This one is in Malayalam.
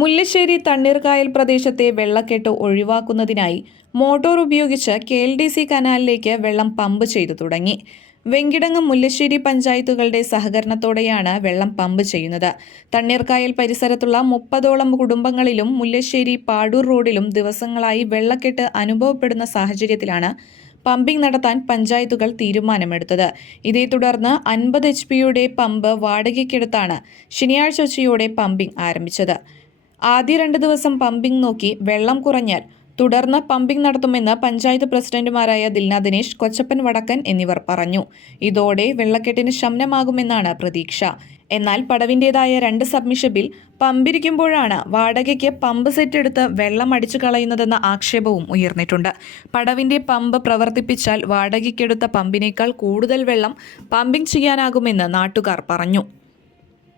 മുല്ലശ്ശേരി തണ്ണീർക്കായൽ പ്രദേശത്തെ വെള്ളക്കെട്ട് ഒഴിവാക്കുന്നതിനായി മോട്ടോർ ഉപയോഗിച്ച് കെ എൽ ഡി സി കനാലിലേക്ക് വെള്ളം പമ്പ് ചെയ്തു തുടങ്ങി. വെങ്കിടങ്ങ് മുല്ലശ്ശേരി പഞ്ചായത്തുകളുടെ സഹകരണത്തോടെയാണ് വെള്ളം പമ്പ് ചെയ്യുന്നത്. തണ്ണീർക്കായൽ പരിസരത്തുള്ള മുപ്പതോളം കുടുംബങ്ങളിലും മുല്ലശ്ശേരി പാടൂർ റോഡിലും ദിവസങ്ങളായി വെള്ളക്കെട്ട് അനുഭവപ്പെടുന്ന സാഹചര്യത്തിലാണ് പമ്പിംഗ് നടത്താൻ പഞ്ചായത്തുകൾ തീരുമാനമെടുത്തത്. ഇതേ തുടർന്ന് അൻപത് എച്ച് പിയുടെ പമ്പ് വാടകയ്ക്കെടുത്താണ് ശനിയാഴ്ച ഉച്ചയോടെ പമ്പിംഗ് ആരംഭിച്ചത്. ആദ്യ രണ്ട് ദിവസം പമ്പിംഗ് നോക്കി വെള്ളം കുറഞ്ഞാൽ തുടർന്ന് പമ്പിംഗ് നടത്തുമെന്ന് പഞ്ചായത്ത് പ്രസിഡന്റുമാരായ ദിൽനാ ദിനേശ് കൊച്ചപ്പൻ വടക്കൻ എന്നിവർ പറഞ്ഞു. ഇതോടെ വെള്ളക്കെട്ടിന് ശമനമാകുമെന്നാണ് പ്രതീക്ഷ. എന്നാൽ പടവിന്റെതായ രണ്ട് സബ്മിഷൻ ബിൽ പമ്പിരിക്കുമ്പോഴാണ് വാടകയ്ക്ക് പമ്പ് സെറ്റ് എടുത്ത് വെള്ളം അടിച്ചു കളയുന്നതെന്ന ആക്ഷേപവും ഉയർന്നിട്ടുണ്ട്. പടവിന്റെ പമ്പ് പ്രവർത്തിപ്പിച്ചാൽ വാടകയ്ക്കെടുത്ത പമ്പിനേക്കാൾ കൂടുതൽ വെള്ളം പമ്പിംഗ് ചെയ്യാനാകുമെന്ന് നാട്ടുകാർ പറഞ്ഞു.